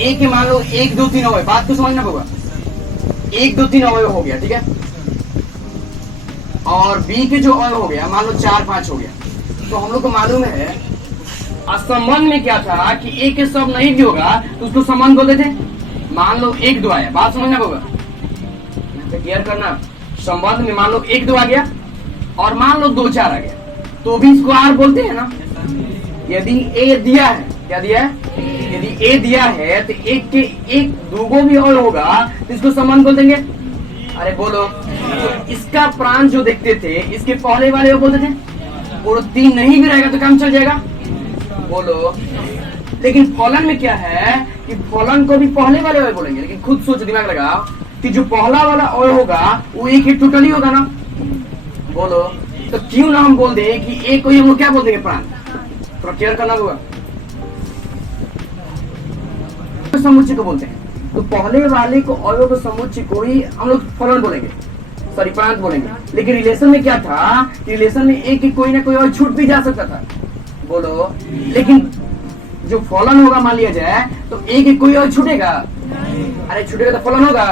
ए के मान लो 1 2 3 अवयव, बात को समझना होगा। 1 2 3 अवयव हो गया, ठीक है। और बी के जो अवयव हो गया मान लो 4 5 हो गया। तो हम लोग को मालूम है संबंध में क्या था कि ए के सब नहीं भी होगा तो उसको संबंध बोलते थे। मान लो 1 2 आया, बात समझना होगा, क्लियर करना। संबंध में मान लो 1 2 आ गया और मान लो 2 4 आ गया, तो भी इसको आर बोलते हैं ना। यदि ए दिया है, क्या दिया है, यदि ए दिया है तो एक के एक दूगो भी और होगा तो इसको संबंध बोल देंगे। अरे बोलो, तो इसका प्रांत जो देखते थे इसके पहले वाले बोलते थे, और 3 नहीं भी रहेगा तो काम चल जाएगा, बोलो। लेकिन फलन में क्या है कि फलन को भी पहले वाले अवयव बोलेंगे, लेकिन खुद सोच, दिमाग लगाओ कि जो पहला वाला अवयव होगा वो एक ही टोटल ही होगा ना, बोलो। तो क्यों ना हम बोल दें कि एक को ही हम लोग क्या बोल देंगे, प्रांत। तो क्लियर करना होगा, समुच्चय को बोलते हैं। तो पहले वाले को अवयव को समुच्चय को ही हम लोग फलन बोलेंगे, सॉरी प्रांत बोलेंगे। लेकिन रिलेशन में क्या था कि रिलेशन में एक ही कोई ना कोई और छूट भी जा सकता था, बोलो। लेकिन जो फलन होगा मान लिया जाए तो एक ही कोई और छूटेगा, अरे छूटेगा तो फलन होगा।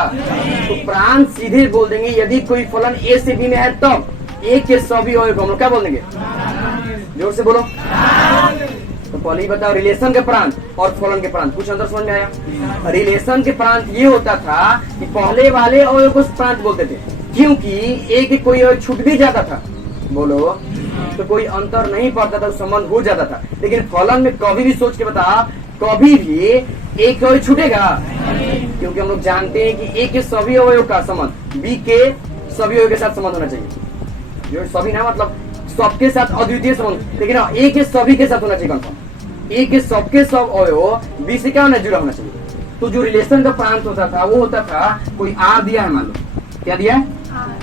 तो प्रांत सीधे बोल देंगे यदि कोई फलन ए से बी में है तब ए के सभी अवयव को हम लोग क्या बोल देंगे, जोर से बोलो। तो पहले ही बताओ, रिलेशन के प्रांत और फलन के प्रांत कुछ अंदर समझ में आया। रिलेशन के प्रांत ये होता था कि पहले वाले अवयव को प्रांत बोलते थे, क्योंकि एक ही कोई अवयव छूट भी जाता था, बोलो। तो कोई अंतर नहीं पड़ता था, संबंध हो जाता था। लेकिन फलन में कभी भी सोच के बता, कभी भी एक अवयव छूटेगा, क्योंकि हम लोग जानते हैं कि ए के सभी अवयव का संबंध बी के सभी अवयव के साथ संबंध होना चाहिए। जो सभी ना मतलब सबके साथ अद्वितीय संबंध, लेकिन ए के सभी के साथ होना चाहिए कंफर्म। ए के सबके सब अवयव बी से क्या होना, जुड़ा होना चाहिए। तो जो रिलेशन का प्रांत होता था वो होता था, कोई आर दिया है, मान लो क्या दिया है,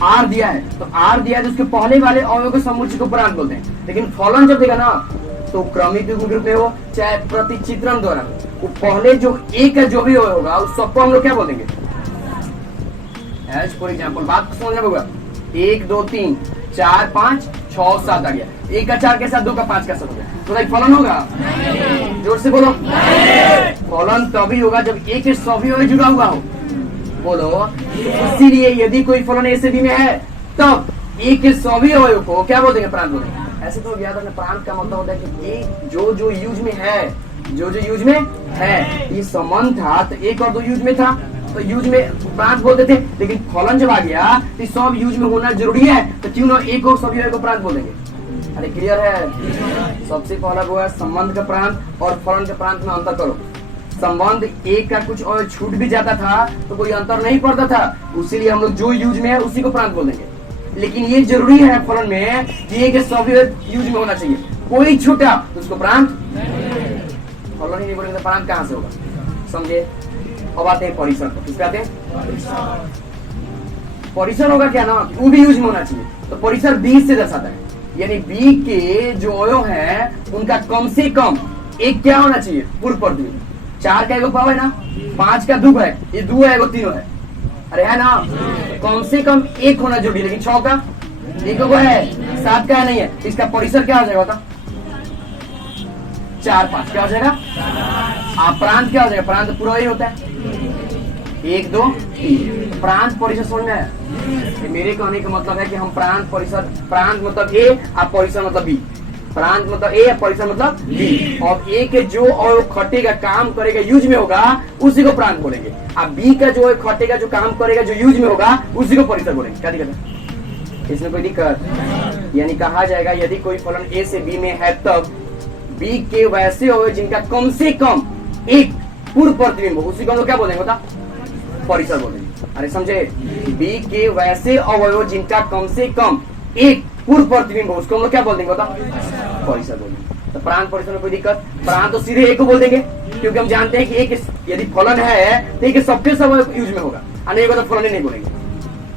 आर दिया है। तो आर दिया है तो उसके पहले वाले अवयव के समुच्चय को प्रांत बोलते हैं। लेकिन फलन जब देगा ना तो क्रमिक रूप में हो चाहे प्रतिचित्रण द्वारा, वो पहले जो एक जो भी होगा उस सबको हम लोग क्या बोलेंगे, एज फॉर एग्जाम्पल। बात समझना होगा, 1 2 3 4 5 6 7 आ गया, 1 का 4 के साथ 2 का 5 का 7 हो गया, तो एक फलन होगा, जोर से बोलो। फलन तभी होगा जब एक सभी अवयव जुड़ा हुआ हो, बोलो। इसीलिए यदि कोई फलन ए से बी में है तब ए के सभी अवयव को क्या बोल देंगे, प्रांत बोलेंगे। ऐसे तो याद रखना, प्रांत का मतलब होता है कि एक जो यूज में है, जो यूज में है, ये संबंध था तो 1 और 2 यूज में था तो यूज में प्रांत बोलते थे। लेकिन फलन जब आ गया तो सब यूज में होना जरूरी है, तो क्यों ना एक और सभी अवयव को प्रांत बोलेंगे। अरे क्लियर है। सबसे पहला वो है संबंध का प्रांत और फलन के प्रांत में अंतर करो। संबंध एक का कुछ और छूट भी जाता था तो कोई अंतर नहीं पड़ता था, इसीलिए हम लोग जो यूज में है उसी को प्रांत बोलेंगे। लेकिन ये जरूरी है फलन में कि एक सभी यूज में होना चाहिए, कोई छूटा तो उसको प्रांत, फलन ही नहीं बोलेंगे तो प्रांत कहाँ से होगा, समझे। अब आते हैं परिसर को, किस पे आते हैं, परिसर होगा क्या ना, वो भी यूज में होना चाहिए। तो परिसर 20 से दर्शाता है, यानी बी के जो अवयव है उनका कम से कम एक क्या होना चाहिए, पूर्व प्रतिबिंब। 4 का एगो पाव है ना, 5 का 2 है, ये 2 है एगो 3 है, अरे है ना, कम से कम 1 होना जरूरी। लेकिन 6 का 1 है, 7 का नहीं है, इसका परिसर क्या हो जाएगा बता, 4 5 क्या हो जाएगा, प्रांत क्या हो जाएगा, प्रांत पूरा ही होता है 1 2 3। प्रांत परिसर समझ में आया। मेरे कहने का मतलब है कि हम प्रांत परिसर, प्रांत मतलब ए और परिसर मतलब बी, प्रांत मतलब ए और परिसर मतलब बी। और ए के जो और खटेगा काम करेगा यूज में होगा उसी को प्रांत बोलेंगे, और बी का जो खटेगा जो काम करेगा जो यूज में होगा उसी को परिसर बोलेंगे। क्या दिक्कत है, इसमें कोई दिक्कत। यानी कहा जाएगा यदि कोई फलन ए से बी में है तब बी के वैसे अवयव जिनका कम से कम एक पूर्व प्रतिबिंब हो उसी को हम लोग क्या बोलेंगे बता, परिसर बोलेंगे। अरे समझे, बी के वैसे अवयव जिनका कम से कम एक पूर्व प्रतिबिंब हो उसको हम लोग क्या बोल देंगे बता, परिसर बोलेंगे। तो प्रांत परिसर में कोई दिक्कत, प्रांत तो सीधे एक को बोल देंगे क्योंकि हम जानते हैं कि एक यदि फलन है तो एक सबके सब यूज में होगा, नहीं होगा तो फलन ही नहीं बोलेंगे।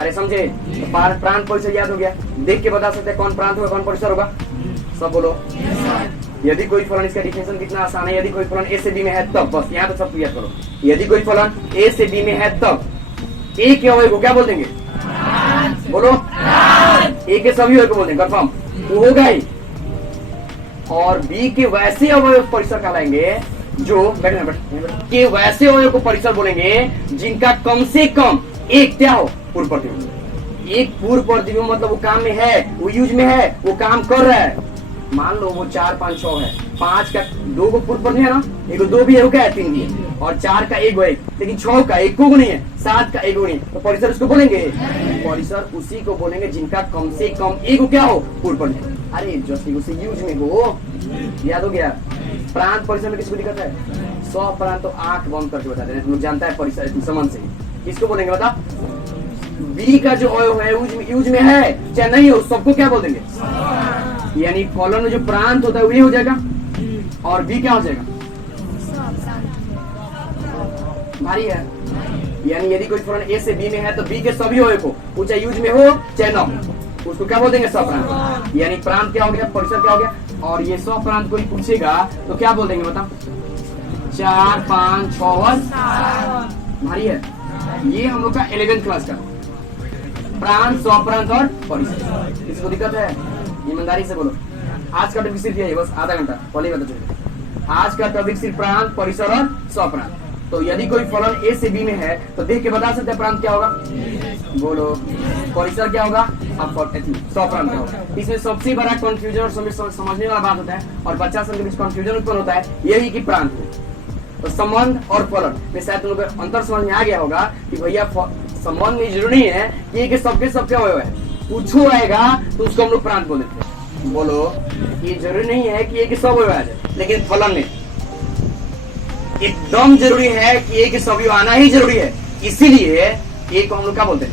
अरे समझे, तो प्रांत परिसर याद हो गया, देख के बता सकते हैं कौन प्रांत होगा कौन परिसर होगा, सब बोलो। यदि कोई फलन, इसका डिफिनेशन कितना आसान है, यदि कोई फलन ए से बी में है तब, बस यहाँ तो सब क्लियर करो। यदि कोई फलन ए से बी में है तब ए के अवयव को क्या बोल देंगे, बोलो, ए के सभी अवयव को बोल देंगे, कंफर्म वो होगा ही। और बी के वैसे अवयव परिसर कहलाएंगे जो के वैसे अवयव को परिसर बोलेंगे जिनका कम से कम एक क्या हो, पूर्व प्रतिबिंब। एक पूर्व प्रतिबिंब मतलब वो काम में है, वो यूज में है, वो काम कर रहा है। मान लो वो 4 5 6 है, 5 का 2 को पूर्व प्रतिबिंब है ना, एक 2 भी है, वो क्या है 3 भी है, और 4 का 1 है, लेकिन 6 का 1 को नहीं है, 7 का 1 को नहीं है, तो परिसर उसको बोलेंगे। परिसर उसी को बोलेंगे जिनका कम से कम एक क्या हो, पूर्व प्रतिबिंब। अरे जैसे उसे यूज में हो, याद हो गया। प्रांत परिसर में किसको दिक्कत है? स्व प्रांत तो आंख बंद करके बता देना, तुम लोग जानता है परिसर संबंध से। किसको बोलेंगे बता? बी का जो अवयव है यूज में है चाहे नहीं हो, सबको क्या बोल देंगे? यानी फलन में जो प्रांत होता है वो ये हो जाएगा, और बी क्या हो जाएगा? भारी है। यानी यदि कोई फलन ए से बी में है तो बी के सभी अवयव को, वो चाहे यूज में हो चाहे न हो, उसको क्या बोल देंगे? स्वप्रांत। यानी प्रांत क्या हो गया, परिसर क्या हो गया। और ये स्वप्रांत कोई पूछेगा तो क्या बोल देंगे बता? 4 5 6 और 7। भारी है। ये हम लोग का 11th क्लास का प्रांत, स्वप्रांत और परिसर। इसको दिक्कत है? ईमानदारी से बोलो। आज का टॉपिक सिर्फ यही, बस आधा घंटा पहले बता चलिए। आज का टॉपिक सिर्फ प्रांत, परिसर और स्वप्रांत। तो यदि कोई फलन ए से बी में है तो देख के बता सकते हैं प्रांत क्या होगा, बोलो। परिसर क्या होगा, स्वप्रांत क्या होगा। इसमें सबसे बड़ा कंफ्यूजन और समझने वाला बात होता है, और बच्चा सब के बीच कंफ्यूजन उत्पन्न होता है, यही कि प्रांत है। तो संबंध और फलन में शायद तुम लोग अंतर समझ में आ गया होगा कि भैया संबंध में जरूरी है कि सबके अवयव है, पूछो आएगा तो उसको हम लोग प्रांत बोल देते हैं। बोलो, ये जरूरी नहीं है कि एक सब अवयव आ जाए, लेकिन फलन में एकदम जरूरी है कि एक सब आना ही जरूरी है, इसीलिए एक को हम लोग क्या बोलते हैं?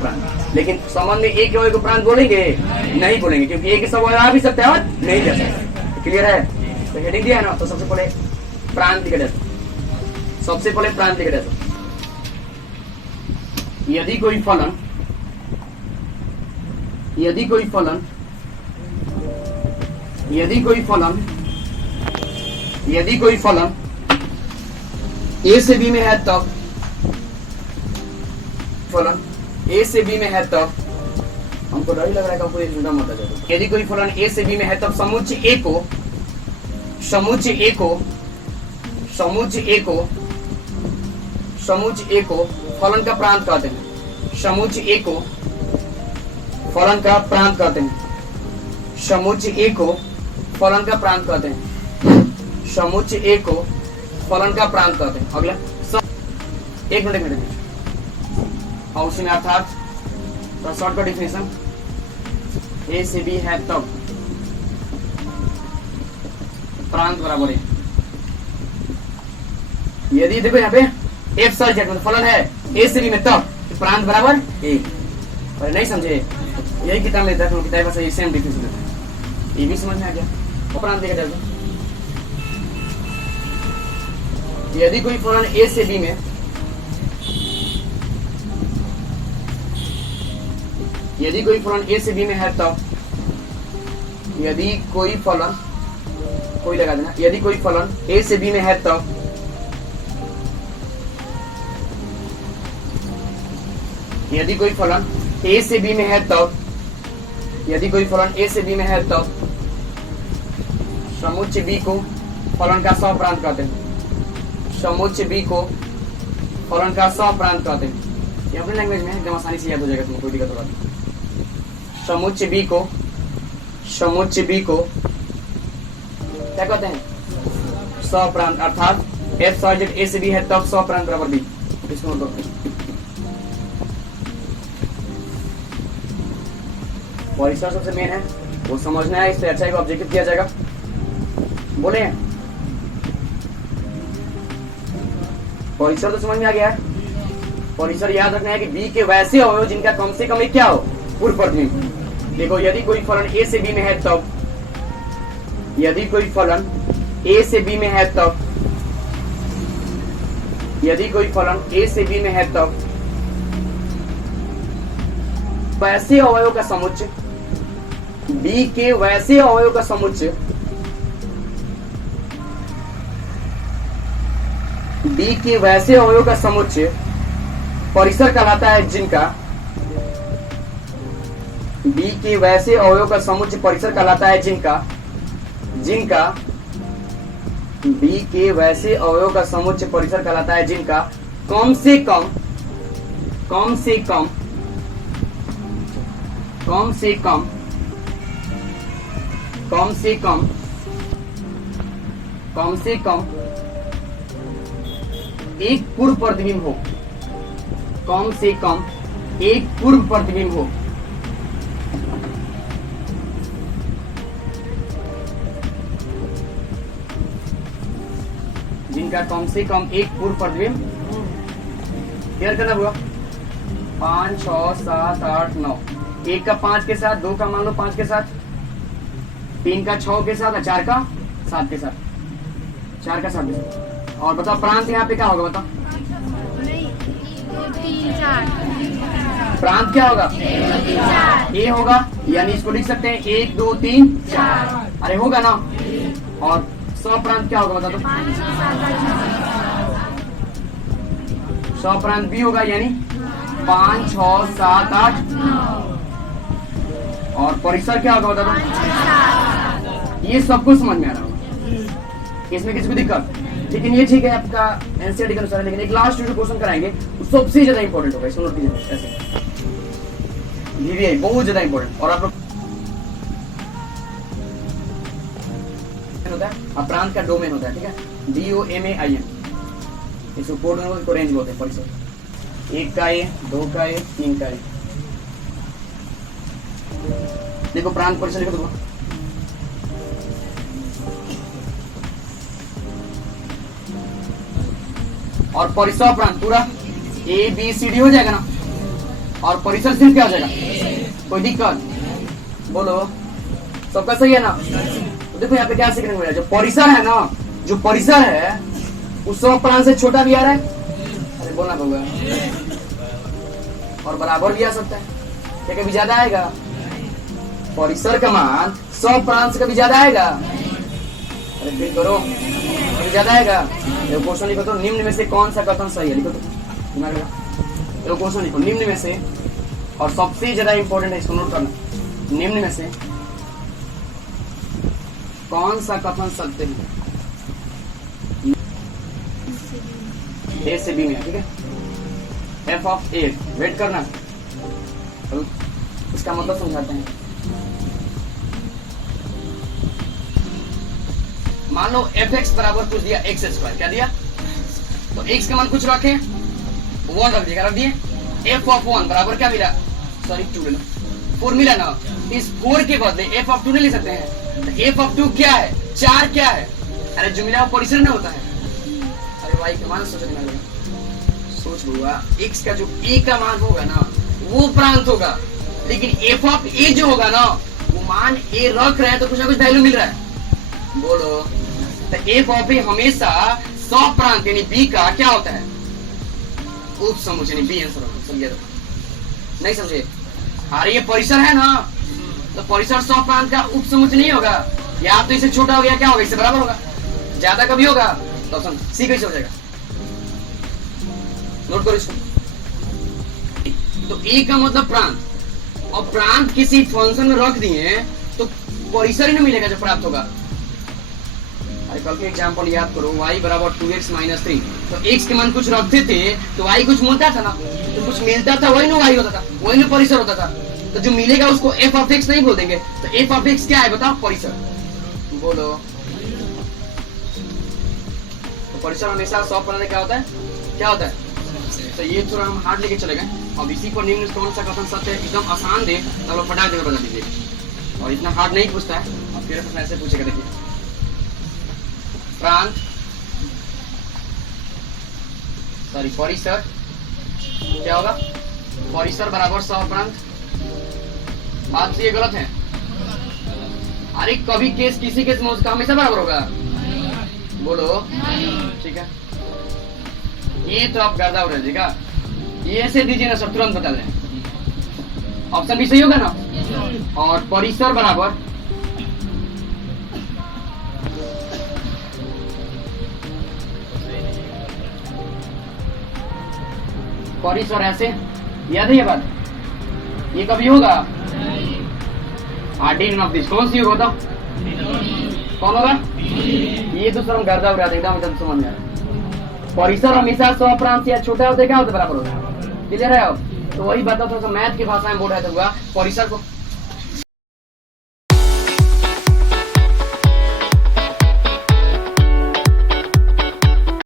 प्रांत। लेकिन संबंध में एक अवयव को प्रांत बोलेंगे नहीं बोलेंगे, क्योंकि एक सब अवयव आ भी सकता है और नहीं जा सकता। क्लियर है? तो हेडिंग दिया है ना, तो सबसे पहले प्रांत लिखा जाता। सबसे पहले प्रांत लिखा जाता। यदि कोई फलन ए से बी में है तब, फलन ए से बी में है तब, हमको डर ही लग रहा है आपको जुड़ा मत आ जाए। यदि कोई फलन ए से बी में है तब समुच्चय ए को फलन का प्रांत कहते हैं। समुच्चय ए को फलन का प्रांत कहते हैं। समुच्चय ए को फलन का प्रांत कहते हैं। समुच्चय ए को फलन का प्रांत कहते हैं। अगला एक मिनट और उसमें अर्थात शॉर्ट का डिफिनेशन, ए से बी है तब प्रांत बराबर है। यदि देखो यहाँ पे एफ सॉरी जेड फलन है ए से बी में तब प्रांत बराबर ए। और नहीं समझे, यही किताब में था, किताब से सेम डिफिनेशन देता है, ये भी समझ में आ गया। वो प्रांत देखा जाए, यदि कोई फलन ए से बी में, यदि कोई फलन ए से बी में है तब, यदि कोई फलन, कोई लगा देना, यदि कोई फलन ए से बी में है तब, यदि कोई फलन ए से बी में है तब, यदि कोई फलन ए से बी में है तब समुच्चय बी को फलन का स्वप्रांत कहते हैं। समुच्चय बी को फलन का स्वप्रांत कहते हैं। ये अपने लैंग्वेज में एकदम आसानी से याद हो जाएगा, तुमको कोई दिक्कत होगा। समुच्चय बी को क्या कहते हैं? स्वप्रांत। अर्थात एफ सॉरी जेड ए से बी है तब स्वप्रांत बराबर बी। इसको नोट करो। परिसर सबसे मेन है, वो समझना है, इससे अच्छा एक ऑब्जेक्टिव किया जाएगा। बोले परिसर तो समझ में आ गया है। परिसर याद रखना है कि बी के वैसे अवयव जिनका कम से कम एक क्या हो, पूर्व प्रतिबिंब। देखो, यदि कोई फलन ए से बी में है तब, यदि कोई फलन ए से बी में है तब, यदि कोई फलन ए से बी में है तब वैसे अवयव का समुच्चय, बी के वैसे अवयव का समुच्चय, बी के वैसे अवयव का समुच्चय परिसर कहलाता है, जिनका बी के वैसे अवयव का समुच्चय परिसर कहलाता है, जिनका बी के वैसे अवयव का समुच्चय परिसर कहलाता है जिनका कम से कम कम से कम कम से कम कम से कम कम से कम एक पूर्व प्रतिबिंब हो, कम से कम एक पूर्व प्रतिबिंब हो। जिनका कम से कम एक पूर्व प्रतिबिंब, क्लियर करना होगा। 5 6 7 8 9, एक का 5 के साथ, 2 का मान लो 5 के साथ, 3 का 6 के साथ और 4 का 7 के साथ, 4 का 7 के साथ। और बताओ प्रांत यहाँ पे क्या होगा, बताओ प्रांत क्या होगा, ए होगा, यानी इसको लिख सकते हैं 1 2 3 4, अरे होगा ना। और स्वप्रांत क्या होगा, बता दो। स्वप्रांत भी होगा, यानी 5 6 7 8 और परिसर क्या होगा, बता दो। ये सब कुछ समझ में आ रहा होगा, इसमें किसी को दिक्कत, लेकिन ये ठीक है आपका एनसीईआरटी के अनुसार है। लेकिन एक लास्ट जो क्वेश्चन कराएंगे वो सबसे ज्यादा इंपॉर्टेंट होगा, इसको नोट कीजिए। ऐसे ये बहुत ज्यादा इंपॉर्टेंट, और आप लोग होता है अपरांत का डोमेन होता है, ठीक है, DOMAIN, इसको कोड में रेंज बोलते हैं परिसर। 1 का ए, 2 का ए, 3 का ए। देखो प्रांत परिसर लिखो, देखो और परिसर प्रांत पूरा ABCD हो जाएगा ना, और परिसर सिर्फ क्या हो जाएगा, कोई दिक्कत बोलो, सबका सही है ना। तो देखो यहाँ पे क्या सीखने को मिला, जो परिसर है ना, जो परिसर है उस स्वप्रांत से छोटा भी आ रहा है, अरे बोलना पड़ेगा, और बराबर भी आ सकता है, क्या कभी ज्यादा आएगा, परिसर का मान स्वप्रांत से कभी ज्यादा आएगा, अरे फिर करो कभी ज्यादा आएगा। ये क्वेश्चन लिखो तो, निम्न में से कौन सा कथन सही है, लिखो तो ये क्वेश्चन लिखो, निम्न में से, और सबसे ज्यादा इंपॉर्टेंट है, इसको नोट करना, निम्न में से कौन सा कथन सत्य है, ए से बी में, ठीक है। f ऑफ a, वेट करना, तो इसका मतलब समझाते हैं। मान लो fx बराबर कुछ दिया x स्क्वायर, क्या दिया, तो x का मान कुछ रखे, 1 रख दिया, रख दिए। f ऑफ 1 बराबर क्या मिला, सॉरी 2 ले लो, 4 मिला ना, इस 4 के बदले f ऑफ 2 नहीं ले सकते हैं, तो f ऑफ 2 क्या है, 4 क्या है, अरे जो मिला वो परिसर में होता है। अरे भाई के मान सोचने लगा, सोच लूंगा, x का जो a का मान होगा ना वो प्रांत होगा, लेकिन f ऑफ a जो होगा ना वो मान a रख रहे हैं तो कुछ ना कुछ वैल्यू मिल रहा है, बोलो। तो f ऑफ a हमेशा स्वप्रांत यानी b का क्या होता है, उप समुच्चय, यानी b आंसर समझिए, तो नहीं समझे। अरे ये परिसर है ना, तो परिसर स्वप्रांत का उप समुच्चय नहीं होगा, या तो इससे छोटा हो गया क्या होगा, इससे बराबर होगा, ज्यादा कभी होगा तो ऑप्शन सी कैसे हो जाएगा, नोट करो इसको। तो ए का मतलब प्रांत, और प्रांत किसी फंक्शन में रख दिए तो परिसर ही ना मिलेगा जो प्राप्त होगा। कल के एग्जाम्पल याद करो, y बराबर 2x माइनस 3, तो x के मान कुछ रखते थे तो y कुछ मिलता था ना, तो कुछ मिलता था वही ना y होता था, वही ना परिसर होता था, तो जो मिलेगा उसको f ऑफ x नहीं बोल देंगे, तो f ऑफ x क्या है बताओ, परिसर, बोलो। तो परिसर हमेशा सॉल्व करने क्या होता है, क्या होता है, तो ये थोड़ा हम हार्ड लेके चले गए। अब इसी को निम्न कौन सा कथन सत्य है, एकदम आसान दे तो लोग फटाक देकर बता दीजिए, और इतना हार्ड नहीं पूछता है, अब फिर प्रश्न ऐसे पूछेगा, देखिए प्रांत सॉरी परिसर क्या होगा, परिसर बराबर स्वप्रांत, बात ये गलत है, अरे कभी केस किसी केस में उसका हमेशा बराबर होगा, बोलो, ठीक है। ये तो आप गर्दा उड़ा दीजिएगा, ये ऐसे दीजिए ना, सब तुरंत बता दें, ऑप्शन भी सही होगा ना। और परिसर बराबर परिसर, ऐसे याद है ये बात, ये कभी होगा, कौन सी होगा, कौन होगा? ये दूसरा हम गर्दा उड़ा देंगे, एकदम समझ में आ रहा। परिसर हमेशा 100 प्रांत से छोटा होता है, क्या होता है? बराबर होता है। क्लियर है? अब तो वही बताओ, थोड़ा सा मैथ की भाषा में बोल रहा था परिसर को